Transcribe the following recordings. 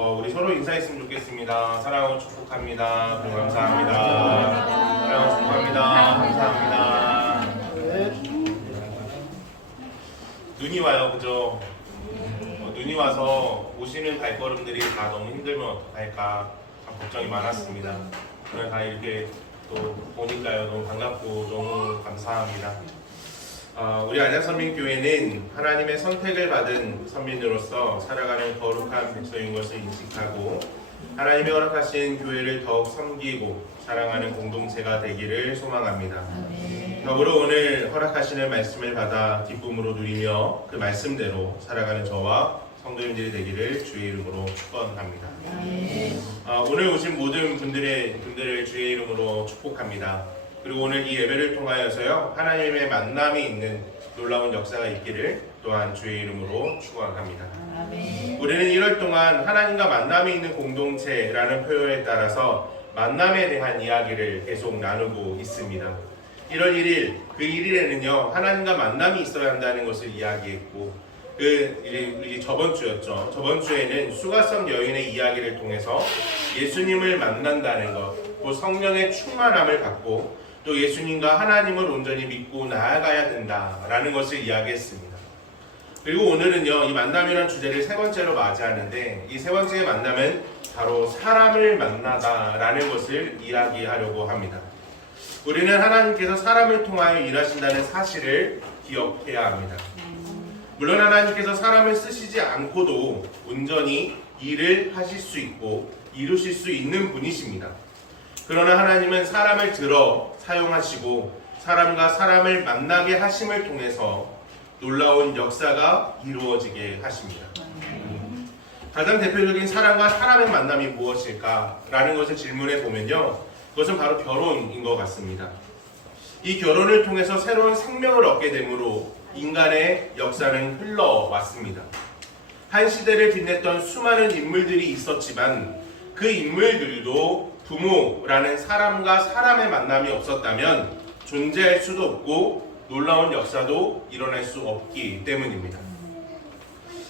우리 서로 인사했으면 좋겠습니다. 사랑하고 축복합니다. 감사합니다. 사랑하고 축복합니다. 감사합니다. 눈이 와요, 그죠? 눈이 와서 오시는 발걸음들이 다 너무 힘들면 어떡할까 참 걱정이 많았습니다. 오늘 다 이렇게 또 보니까요, 너무 반갑고 너무 감사합니다. 우리 안양선민교회는 하나님의 선택을 받은 선민으로서 살아가는 거룩한 백성인 것을 인식하고 하나님의 허락하신 교회를 더욱 섬기고 사랑하는 공동체가 되기를 소망합니다. 더불어 오늘 허락하시는 말씀을 받아 기쁨으로 누리며 그 말씀대로 살아가는 저와 성도님들이 되기를 주의 이름으로 축원합니다. 오늘 오신 모든 분들을 주의 이름으로 축복합니다. 그리고 오늘 이 예배를 통하여서요, 하나님의 만남이 있는 놀라운 역사가 있기를 또한 주의 이름으로 축원합니다. 우리는 1월 동안 하나님과 만남이 있는 공동체라는 표현에 따라서 만남에 대한 이야기를 계속 나누고 있습니다. 1월 1일, 그 1일에는요, 하나님과 만남이 있어야 한다는 것을 이야기했고, 저번 주였죠. 저번 주에는 수가성 여인의 이야기를 통해서 예수님을 만난다는 것, 또 성령의 충만함을 갖고 또 예수님과 하나님을 온전히 믿고 나아가야 된다라는 것을 이야기했습니다. 그리고 오늘은요, 이 만남이라는 주제를 세 번째로 맞이하는데, 이 세 번째의 만남은 바로 사람을 만나다라는 것을 이야기하려고 합니다. 우리는 하나님께서 사람을 통하여 일하신다는 사실을 기억해야 합니다. 물론 하나님께서 사람을 쓰시지 않고도 온전히 일을 하실 수 있고 이루실 수 있는 분이십니다. 그러나 하나님은 사람을 들어 사용하시고 사람과 사람을 만나게 하심을 통해서 놀라운 역사가 이루어지게 하십니다. 가장 대표적인 사람과 사람의 만남이 무엇일까라는 것을 질문해 보면요, 그것은 바로 결혼인 것 같습니다. 이 결혼을 통해서 새로운 생명을 얻게 되므로 인간의 역사는 흘러왔습니다. 한 시대를 빛냈던 수많은 인물들이 있었지만 그 인물들도 부모라는 사람과 사람의 만남이 없었다면 존재할 수도 없고 놀라운 역사도 일어날 수 없기 때문입니다.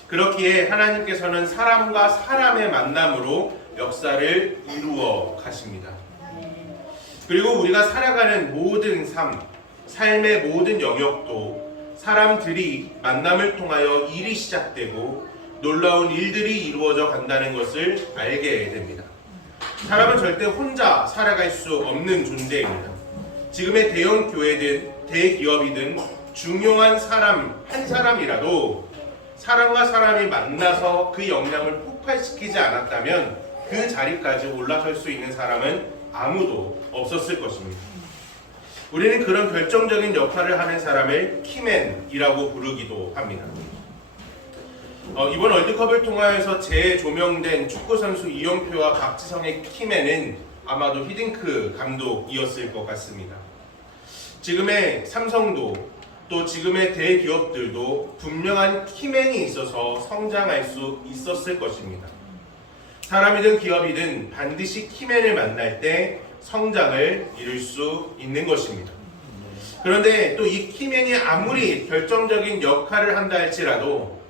그렇기에 하나님께서는 사람과 사람의 만남으로 역사를 이루어 가십니다. 그리고 우리가 살아가는 모든 삶의 모든 영역도 사람들이 만남을 통하여 일이 시작되고 놀라운 일들이 이루어져 간다는 것을 알게 됩니다. 사람은 절대 혼자 살아갈 수 없는 존재입니다. 지금의 대형 교회든 대기업이든 중요한 사람 한 사람이라도 사람과 사람이 만나서 그 역량을 폭발시키지 않았다면 그 자리까지 올라설 수 있는 사람은 아무도 없었을 것입니다. 우리는 그런 결정적인 역할을 하는 사람을 키맨이라고 부르기도 합니다. 이번 월드컵을 통하여서 재조명된 축구선수 이영표와 박지성의 키맨은 아마도 히딩크 감독이었을 것 같습니다. 지금의 삼성도 또 지금의 대기업들도 분명한 키맨이 있어서 성장할 수 있었을 것입니다. 사람이든 기업이든 반드시 키맨을 만날 때 성장을 이룰 수 있는 것입니다. 그런데 또 이 키맨이 아무리 결정적인 역할을 한다 할지라도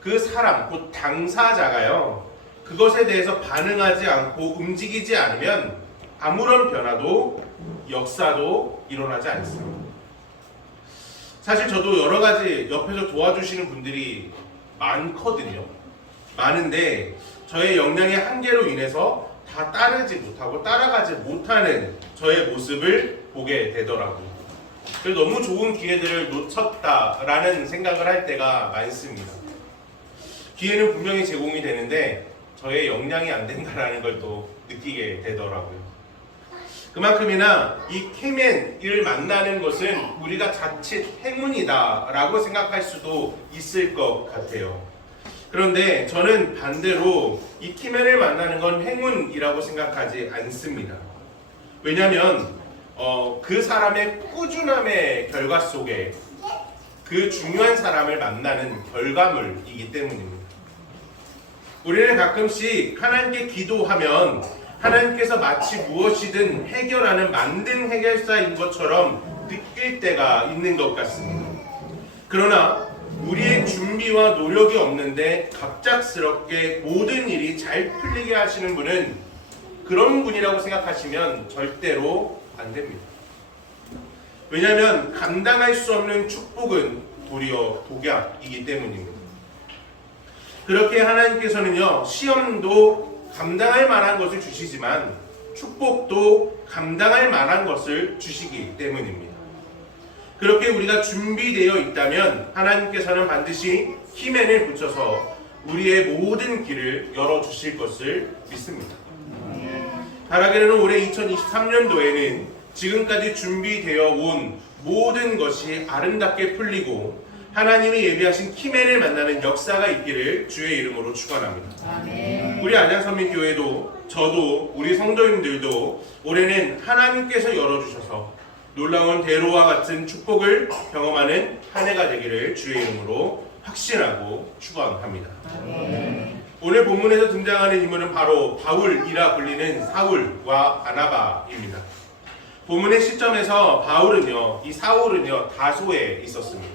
그 사람, 곧 당사자가요, 그것에 대해서 반응하지 않고 움직이지 않으면 아무런 변화도 역사도 일어나지 않습니다. 사실 저도 여러 가지 옆에서 도와주시는 분들이 많거든요. 많은데 저의 역량의 한계로 인해서 다 따르지 못하고 따라가지 못하는 저의 모습을 보게 되더라고요. 그래서 너무 좋은 기회들을 놓쳤다라는 생각을 할 때가 많습니다. 기회는 분명히 제공이 되는데 저의 역량이 안 된다라는 걸 또 느끼게 되더라고요. 그만큼이나 이 키맨을 만나는 것은 우리가 자칫 행운이다라고 생각할 수도 있을 것 같아요. 그런데 저는 반대로 이 키맨을 만나는 건 행운이라고 생각하지 않습니다. 왜냐하면 그 사람의 꾸준함의 결과 속에 그 중요한 사람을 만나는 결과물이기 때문입니다. 우리는 가끔씩 하나님께 기도하면 하나님께서 마치 무엇이든 해결하는 만능 해결사인 것처럼 느낄 때가 있는 것 같습니다. 그러나 우리의 준비와 노력이 없는데 갑작스럽게 모든 일이 잘 풀리게 하시는 분은 그런 분이라고 생각하시면 절대로 안 됩니다. 왜냐하면 감당할 수 없는 축복은 도리어 독약이기 때문입니다. 그렇게 하나님께서는요, 시험도 감당할 만한 것을 주시지만 축복도 감당할 만한 것을 주시기 때문입니다. 그렇게 우리가 준비되어 있다면 하나님께서는 반드시 히맨을 붙여서 우리의 모든 길을 열어주실 것을 믿습니다. 바라기로는 올해 2023년도에는 지금까지 준비되어 온 모든 것이 아름답게 풀리고 하나님이 예비하신 키맨을 만나는 역사가 있기를 주의 이름으로 축원합니다. 우리 안양선민교회도 저도 우리 성도님들도 올해는 하나님께서 열어주셔서 놀라운 대로와 같은 축복을 경험하는 한 해가 되기를 주의 이름으로 확신하고 축원합니다. 오늘 본문에서 등장하는 인물은 바로 바울이라 불리는 사울과 바나바입니다. 본문의 시점에서 바울은요, 이 사울은요 다소에 있었습니다.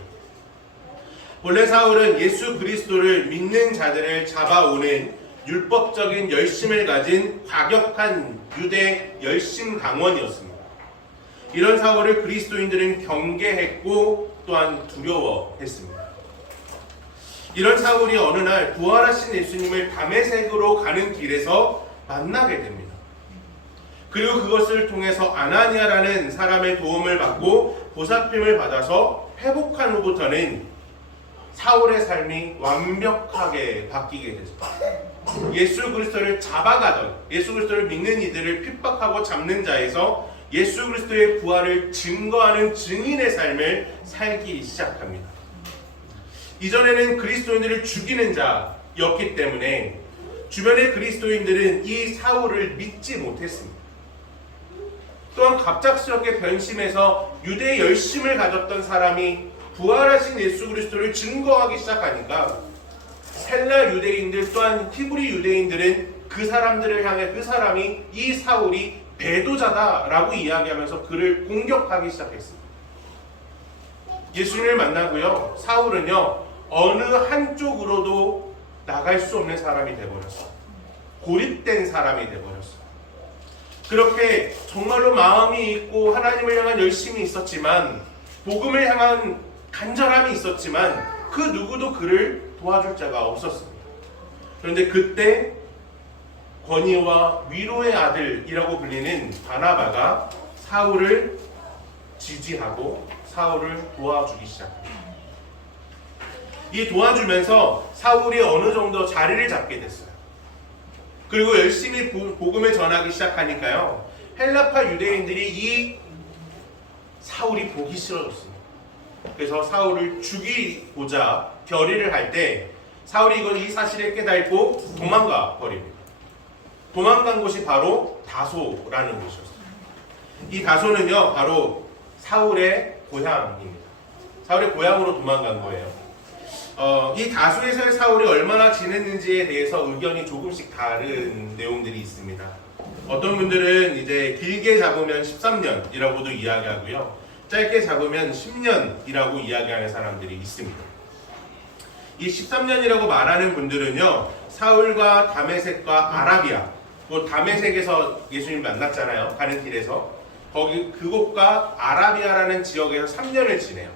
본래 사울은 예수 그리스도를 믿는 자들을 잡아오는 율법적인 열심을 가진 과격한 유대 열심 강원이었습니다. 이런 사울을 그리스도인들은 경계했고 또한 두려워했습니다. 이런 사울이 어느 날 부활하신 예수님을 다메섹으로 가는 길에서 만나게 됩니다. 그리고 그것을 통해서 아나니아라는 사람의 도움을 받고 보살핌을 받아서 회복한 후부터는 사울의 삶이 완벽하게 바뀌게 됐습니다. 예수 그리스도를 잡아가던, 예수 그리스도를 믿는 이들을 핍박하고 잡는 자에서 예수 그리스도의 부활을 증거하는 증인의 삶을 살기 시작합니다. 이전에는 그리스도인들을 죽이는 자였기 때문에 주변의 그리스도인들은 이 사울을 믿지 못했습니다. 또한 갑작스럽게 변심해서 유대의 열심을 가졌던 사람이 부활하신 예수 그리스도를 증거하기 시작하니까 헬라 유대인들 또한 히브리 유대인들은 그 사람들을 향해 그 사람이 이 사울이 배도자다라고 이야기하면서 그를 공격하기 시작했습니다. 예수님을 만나고요, 사울은요 어느 한쪽으로도 나갈 수 없는 사람이 되어버렸어요. 고립된 사람이 되어버렸어요. 그렇게 정말로 마음이 있고 하나님을 향한 열심이 있었지만, 복음을 향한 간절함이 있었지만 그 누구도 그를 도와줄 자가 없었습니다. 그런데 그때 권위와 위로의 아들이라고 불리는 바나바가 사울을 지지하고 사울을 도와주기 시작합니다. 이 도와주면서 사울이 어느 정도 자리를 잡게 됐어요. 그리고 열심히 복음을 전하기 시작하니까요, 헬라파 유대인들이 이 사울이 보기 싫어졌습니다. 그래서 사울을 죽이고자 결의를 할 때 사울이 이 사실을 깨닫고 도망가 버립니다. 도망간 곳이 바로 다소라는 곳이었어요. 이 다소는요 바로 사울의 고향입니다. 사울의 고향으로 도망간 거예요. 이 다소에서의 사울이 얼마나 지냈는지에 대해서 의견이 조금씩 다른 내용들이 있습니다. 어떤 분들은 이제 길게 잡으면 13년이라고도 이야기하고요, 짧게 잡으면 10년이라고 이야기하는 사람들이 있습니다. 이 13년이라고 말하는 분들은요, 사울과 다메섹과 아라비아, 다메섹에서 예수님 만났잖아요. 가는 길에서 그곳과 아라비아라는 지역에서 3년을 지내요.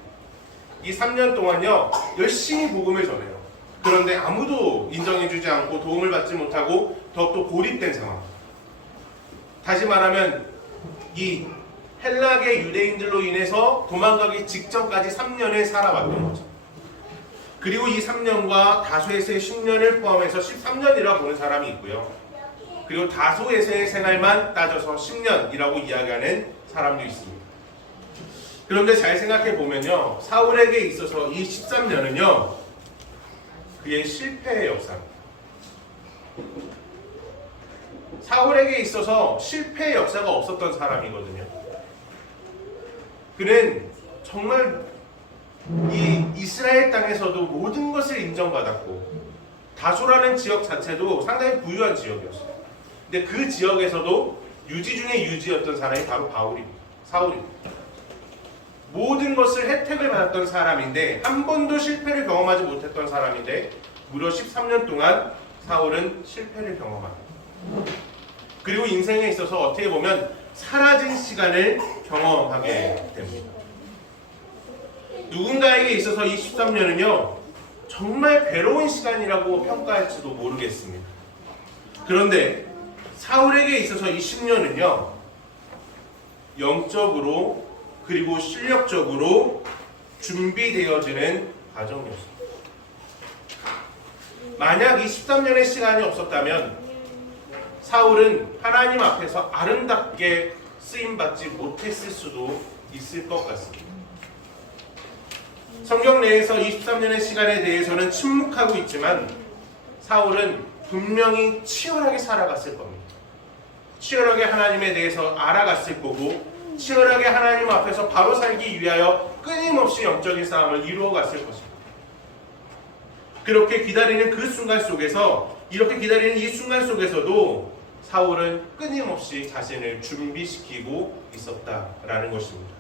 이 3년 동안요 열심히 복음을 전해요. 그런데 아무도 인정해주지 않고 도움을 받지 못하고 더욱더 고립된 상황. 다시 말하면 이 헬라계 유대인들로 인해서 도망가기 직전까지 3년을 살아왔던 거죠. 그리고 이 3년과 다소에서의 10년을 포함해서 13년이라고 보는 사람이 있고요, 그리고 다소에서의 생활만 따져서 10년이라고 이야기하는 사람도 있습니다. 그런데 잘 생각해 보면요, 사울에게 있어서 이 13년은요 그의 실패의 역사입니다. 사울에게 있어서 실패의 역사가 없었던 사람이거든요. 그는 정말 이 이스라엘 땅에서도 모든 것을 인정받았고, 다소라는 지역 자체도 상당히 부유한 지역이었어요. 근데 그 지역에서도 유지 중에 유지였던 사람이 바로 사울입니다. 모든 것을 혜택을 받았던 사람인데 한 번도 실패를 경험하지 못했던 사람인데 무려 13년 동안 사울은 실패를 경험합니다. 그리고 인생에 있어서 어떻게 보면 사라진 시간을 경험하게 됩니다. 누군가에게 있어서 이 13년은요 정말 괴로운 시간이라고 평가할지도 모르겠습니다. 그런데 사울에게 있어서 이 10년은요 영적으로 그리고 실력적으로 준비되어지는 과정이었습니다. 만약 이 13년의 시간이 없었다면 사울은 하나님 앞에서 아름답게 쓰임받지 못했을 수도 있을 것 같습니다. 성경 내에서 23년의 시간에 대해서는 침묵하고 있지만 사울은 분명히 치열하게 살아갔을 겁니다. 치열하게 하나님에 대해서 알아갔을 거고 치열하게 하나님 앞에서 바로 살기 위하여 끊임없이 영적인 싸움을 이루어 갔을 것입니다. 그렇게 기다리는 그 순간 속에서 이렇게 기다리는 이 순간 속에서도 사울은 끊임없이 자신을 준비시키고 있었다라는 것입니다.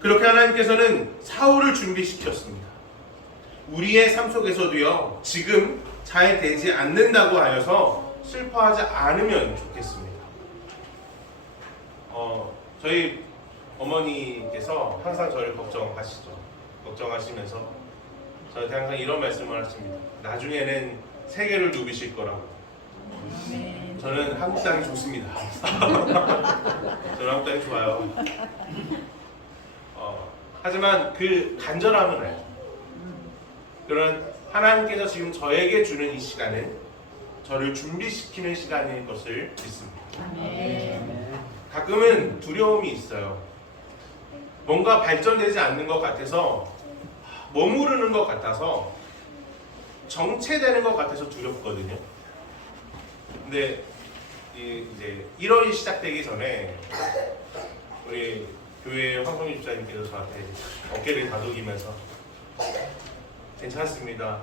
그렇게 하나님께서는 사울을 준비시켰습니다. 우리의 삶 속에서도요 지금 잘 되지 않는다고 하여서 슬퍼하지 않으면 좋겠습니다. 저희 어머니께서 항상 저를 걱정하시죠. 걱정하시면서 저한테 항상 이런 말씀을 하십니다. 나중에는 세계를 누비실 거라고. 저는 한국 땅이 좋습니다. 저는 한국 땅이 좋아요. 하지만 그 간절함은 알죠. 그런 하나님께서 지금 저에게 주는 이 시간은 저를 준비시키는 시간일 것을 믿습니다. 가끔은 두려움이 있어요. 뭔가 발전되지 않는 것 같아서 머무르는 것 같아서 정체되는 것 같아서 두렵거든요. 근데 이제 1월이 시작되기 전에 우리 교회 황성희 집사님께서 저한테 어깨를 다독이면서 괜찮습니다.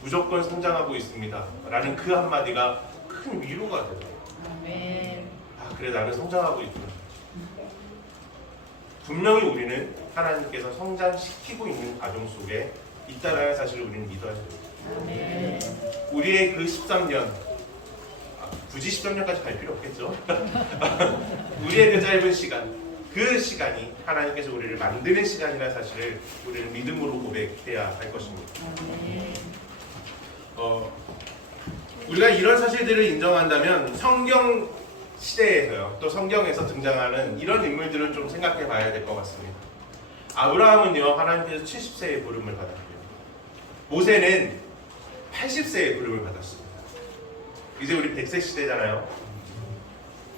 무조건 성장하고 있습니다. 라는 그 한마디가 큰 위로가 되더라고요. 그래 나는 성장하고 있구나. 분명히 우리는 하나님께서 성장시키고 있는 과정 속에 있다라는 사실을 우리는 믿어야 됩니다. 우리의 그 13년 굳이 13년까지 갈 필요 없겠죠. 우리의 그 짧은 시간 그 시간이 하나님께서 우리를 만드는 시간이라는 사실을 우리는 믿음으로 고백해야 할 것입니다. 우리가 이런 사실들을 인정한다면 성경 시대에서요, 또 성경에서 등장하는 이런 인물들을 좀 생각해 봐야 될 것 같습니다. 아브라함은요, 하나님께서 70세의 부름을 받았고요. 모세는 80세의 부름을 받았습니다. 이제 우리 100세 시대잖아요.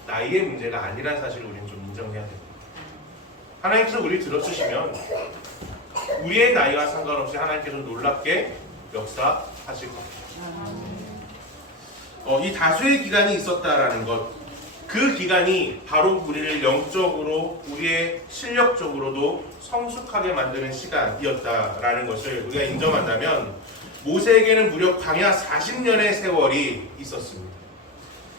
나이의 문제가 아니라는 사실을 우리는 좀 인정해야 됩니다. 하나님께서 우리 들어주시면 우리의 나이와 상관없이 하나님께서 놀랍게 역사하실 겁니다. 이 다수의 기간이 있었다라는 것, 그 기간이 바로 우리를 영적으로 우리의 실력적으로도 성숙하게 만드는 시간이었다라는 것을 우리가 인정한다면 모세에게는 무려 광야 40년의 세월이 있었습니다.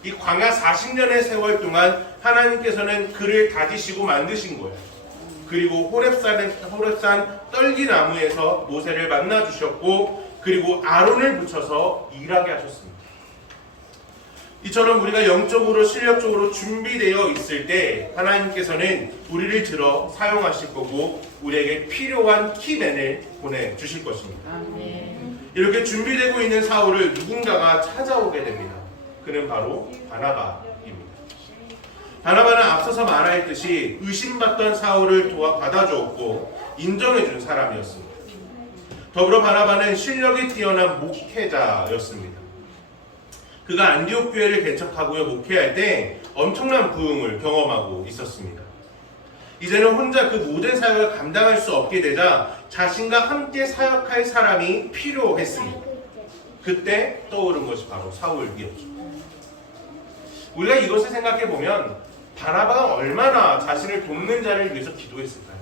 이 광야 40년의 세월 동안 하나님께서는 그를 다지시고 만드신 거예요. 그리고 호렙산 떨기나무에서 모세를 만나 주셨고 그리고 아론을 붙여서 일하게 하셨습니다. 이처럼 우리가 영적으로 실력적으로 준비되어 있을 때 하나님께서는 우리를 들어 사용하실 거고 우리에게 필요한 키맨을 보내주실 것입니다. 이렇게 준비되고 있는 사울을 누군가가 찾아오게 됩니다. 그는 바로 바나바입니다. 바나바는 앞서서 말하였듯이 의심받던 사울을 받아주었고 인정해준 사람이었습니다. 더불어 바나바는 실력이 뛰어난 목회자였습니다. 그가 안디옥 교회를 개척하고요, 목회할 때 엄청난 부흥을 경험하고 있었습니다. 이제는 혼자 그 모든 사역을 감당할 수 없게 되자 자신과 함께 사역할 사람이 필요했습니다. 그때 떠오른 것이 바로 사울이었죠. 우리가 이것을 생각해 보면 바나바가 얼마나 자신을 돕는 자를 위해서 기도했을까요?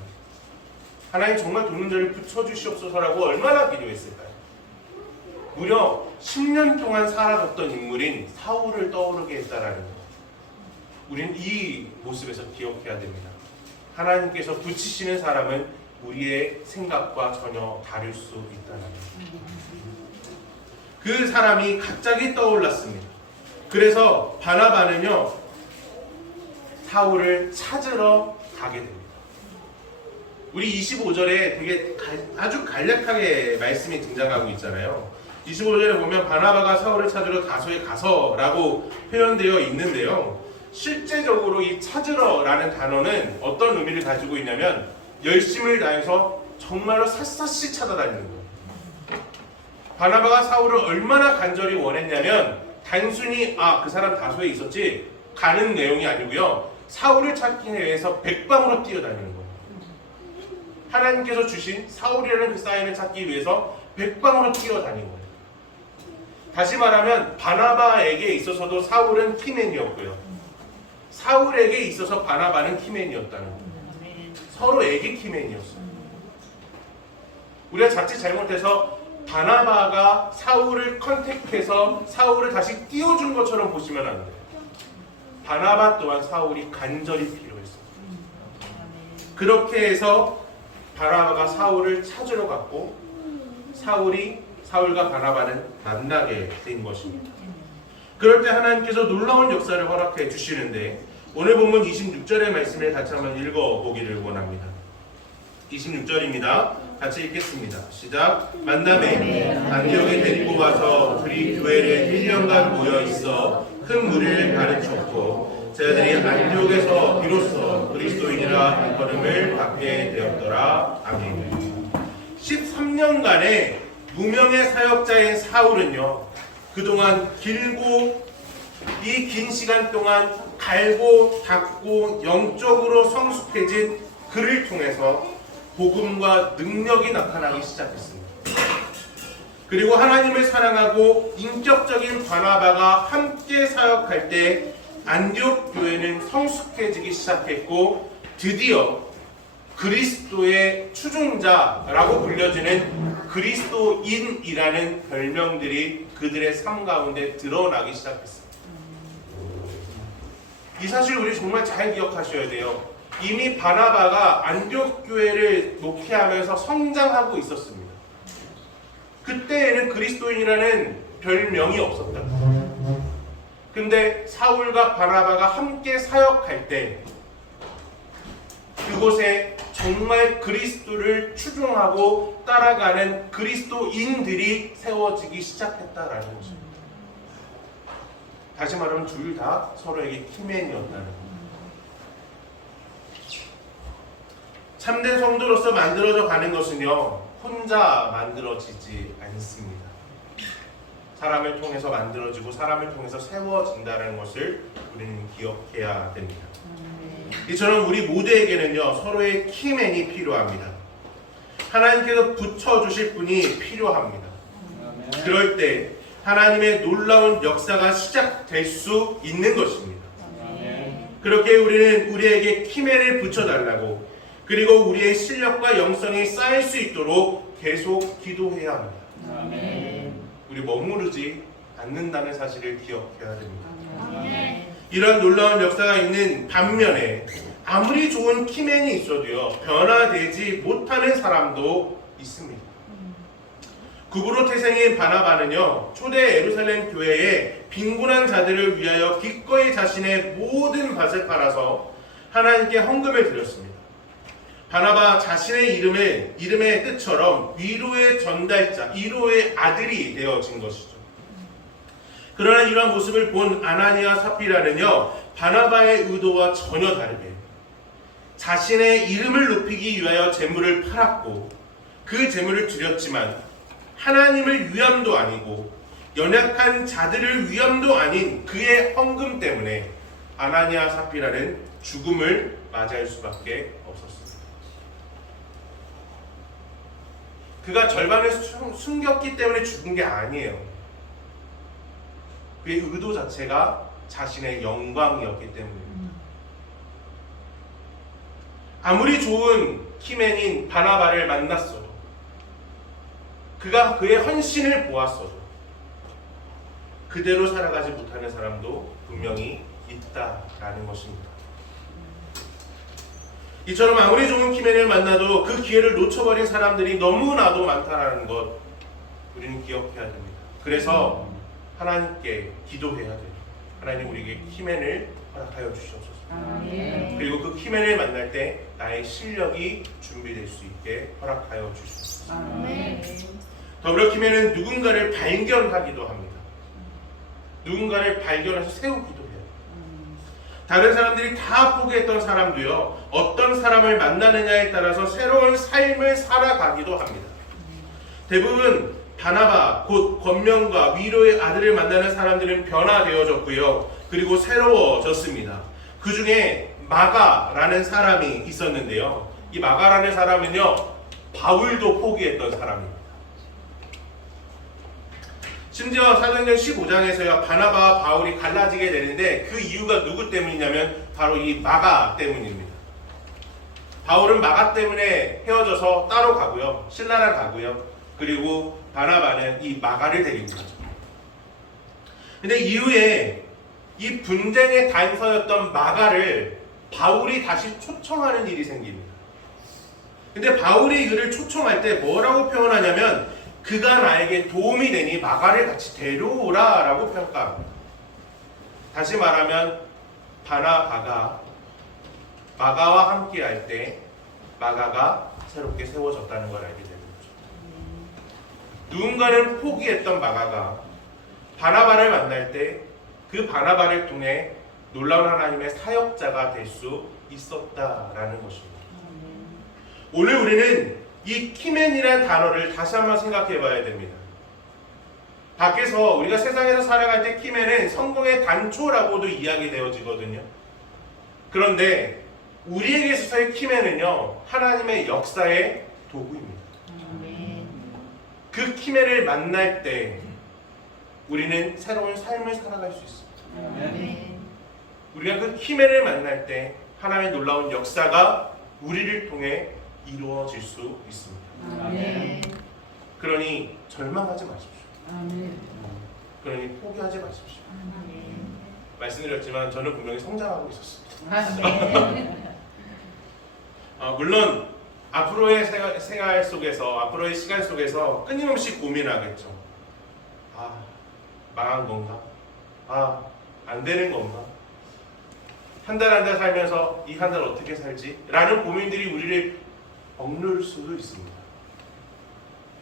하나님 정말 돕는 자를 붙여주시옵소서라고 얼마나 기도했을까요? 무려 10년 동안 살아갔던 인물인 사울을 떠오르게 했다라는 것. 우리는 이 모습에서 기억해야 됩니다. 하나님께서 붙이시는 사람은 우리의 생각과 전혀 다를 수 있다는 거예요. 그 사람이 갑자기 떠올랐습니다. 그래서 바나바는요, 사울을 찾으러 가게 됩니다. 우리 25절에 되게 아주 간략하게 말씀이 등장하고 있잖아요. 25절에 보면 바나바가 사울을 찾으러 다소에 가서라고 표현되어 있는데요. 실제적으로 이 찾으러라는 단어는 어떤 의미를 가지고 있냐면 열심을 다해서 정말로 샅샅이 찾아다니는 거예요. 바나바가 사울을 얼마나 간절히 원했냐면 단순히 그 사람 다소에 있었지 가는 내용이 아니고요. 사울을 찾기 위해서 백방으로 뛰어다니는 거예요. 하나님께서 주신 사울이라는 그 사인을 찾기 위해서 백방으로 뛰어다닌 거예요. 다시 말하면 바나바에게 있어서도 사울은 키맨이었고요. 사울에게 있어서 바나바는 키맨이었다는 거예요. 서로에게 키맨이었어요. 우리가 자칫 잘못해서 바나바가 사울을 컨택해서 사울을 다시 띄워준 것처럼 보시면 안 돼요. 바나바 또한 사울이 간절히 필요했어요. 그렇게 해서 바나바가 사울을 찾으러 갔고 사울과 바나바는 만나게 된 것입니다. 그럴 때 하나님께서 놀라운 역사를 허락해 주시는데 오늘 본문 26절의 말씀을 같이 한번 읽어보기를 원합니다. 26절입니다. 같이 읽겠습니다. 시작. 만남에 안디옥에 데리고 와서 둘이 교회를 1년간 모여있어 큰 무리를 가르쳤고 저희들이 안디옥에서 비로소 그리스도인이라 일컬음을 받게 되었더라. 아멘. 13년간의 무명의 사역자인 사울은요, 그동안 길고 이 긴 시간 동안 갈고 닦고 영적으로 성숙해진 그를 통해서 복음과 능력이 나타나기 시작했습니다. 그리고 하나님을 사랑하고 인격적인 바나바가 함께 사역할 때 안디옥 교회는 성숙해지기 시작했고 드디어 그리스도의 추종자라고 불려지는 그리스도인이라는 별명들이 그들의 삶 가운데 드러나기 시작했습니다. 이 사실 우리 정말 잘 기억하셔야 돼요. 이미 바나바가 안디옥 교회를 목회하면서 성장하고 있었습니다. 그때에는 그리스도인이라는 별명이 없었다. 근데 사울과 바나바가 함께 사역할 때 그곳에 정말 그리스도를 추종하고 따라가는 그리스도인들이 세워지기 시작했다라는 것입니다. 다시 말하면 둘 다 서로에게 키맨이었다는 겁니다. 참된 성도로서 만들어져 가는 것은요, 혼자 만들어지지 않습니다. 사람을 통해서 만들어지고 사람을 통해서 세워진다는 것을 우리는 기억해야 됩니다. 이처럼 우리 모두에게는요, 서로의 키맨이 필요합니다. 하나님께서 붙여주실 분이 필요합니다. 그럴 때 하나님의 놀라운 역사가 시작될 수 있는 것입니다. 그렇게 우리는 우리에게 키맨을 붙여달라고, 그리고 우리의 실력과 영성이 쌓일 수 있도록 계속 기도해야 합니다. 아멘. 우리 머무르지 않는다는 사실을 기억해야 됩니다. 아멘. 이런 놀라운 역사가 있는 반면에 아무리 좋은 키맨이 있어도요, 변화되지 못하는 사람도 있습니다. 구브로 태생인 바나바는요, 초대 예루살렘 교회에 빈곤한 자들을 위하여 기꺼이 자신의 모든 밭을 팔아서 하나님께 헌금을 드렸습니다. 바나바 자신의 이름의 뜻처럼 위로의 전달자, 위로의 아들이 되어진 것이죠. 그러나 이러한 모습을 본 아나니아 삽비라는요, 바나바의 의도와 전혀 다르게 자신의 이름을 높이기 위하여 재물을 팔았고 그 재물을 드렸지만 하나님을 위함도 아니고 연약한 자들을 위함도 아닌 그의 헌금 때문에 아나니아 삽비라는 죽음을 맞이할 수밖에 없었습니다. 그가 절반을 숨겼기 때문에 죽은 게 아니에요. 그의 의도 자체가 자신의 영광이었기 때문입니다. 아무리 좋은 키맨인 바나바를 만났어도, 그가 그의 헌신을 보았어도 그대로 살아가지 못하는 사람도 분명히 있다라는 것입니다. 이처럼 아무리 좋은 키맨을 만나도 그 기회를 놓쳐버린 사람들이 너무나도 많다는 것 우리는 기억해야 됩니다. 그래서 하나님께 기도해야 돼요. 하나님 우리에게 키맨을 허락하여 주시옵소서. 아멘. 그리고 그 키맨을 만날 때 나의 실력이 준비될 수 있게 허락하여 주시옵소서. 아멘. 더불어 키맨은 누군가를 발견하기도 합니다. 누군가를 발견해서 세우기도 해요. 다른 사람들이 다 포기했던 사람도요, 어떤 사람을 만나느냐에 따라서 새로운 삶을 살아가기도 합니다. 대부분 바나바, 곧 권면과 위로의 아들을 만나는 사람들은 변화되어졌고요, 그리고 새로워졌습니다. 그 중에 마가라는 사람이 있었는데요, 이 마가라는 사람은요, 바울도 포기했던 사람입니다. 심지어 사도행전 15장에서요, 바나바와 바울이 갈라지게 되는데 그 이유가 누구 때문이냐면 바로 이 마가 때문입니다. 바울은 마가 때문에 헤어져서 따로 가고요, 신라랑 가고요, 그리고 바나바는 이 마가를 데리고 가죠. 근데 이후에 이 분쟁의 단서였던 마가를 바울이 다시 초청하는 일이 생깁니다. 근데 바울이 그를 초청할 때 뭐라고 표현하냐면 그가 나에게 도움이 되니 마가를 같이 데려오라 라고 평가합니다. 다시 말하면 바나바가 마가와 함께 할 때 마가가 새롭게 세워졌다는 걸 알게 되는 거죠. 누군가는 포기했던 마가가 바나바를 만날 때 그 바나바를 통해 놀라운 하나님의 사역자가 될 수 있었다라는 것입니다. 오늘 우리는 이 키맨이라는 단어를 다시 한번 생각해 봐야 됩니다. 밖에서 우리가 세상에서 살아갈 때 키맨은 성공의 단초라고도 이야기되어지거든요. 그런데 우리에게 있어서의 키맨은요, 하나님의 역사의 도구입니다. 그 키맨을 만날 때 우리는 새로운 삶을 살아갈 수 있습니다. 우리가 그 키맨을 만날 때 하나님의 놀라운 역사가 우리를 통해 이루어질 수 있습니다. 아멘. 그러니 절망하지 마십시오. 아멘. 그러니 포기하지 마십시오. 아멘. 말씀드렸지만 저는 분명히 성장하고 있었습니다. 아멘. 물론 앞으로의 생활 속에서, 앞으로의 시간 속에서 끊임없이 고민하겠죠. 망한 건가? 안 되는 건가? 한 달 한 달 살면서 이 한 달 어떻게 살지? 라는 고민들이 우리를 억누를 수도 있습니다.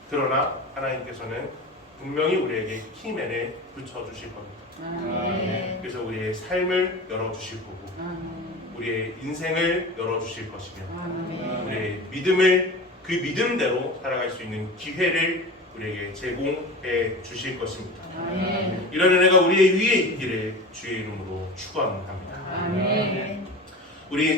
그러나 하나님께서는 분명히 우리에게 키맨을 붙여주실 겁니다. 아멘. 그래서 우리의 삶을 열어주실 거고, 아멘. 우리의 인생을 열어주실 것이며, 아멘. 우리의 믿음을 그 믿음대로 살아갈 수 있는 기회를 우리에게 제공해 주실 것입니다. 아멘. 이런 은혜가 우리의 위에 있기를 주의 이름으로 축원합니다. 아멘. 우리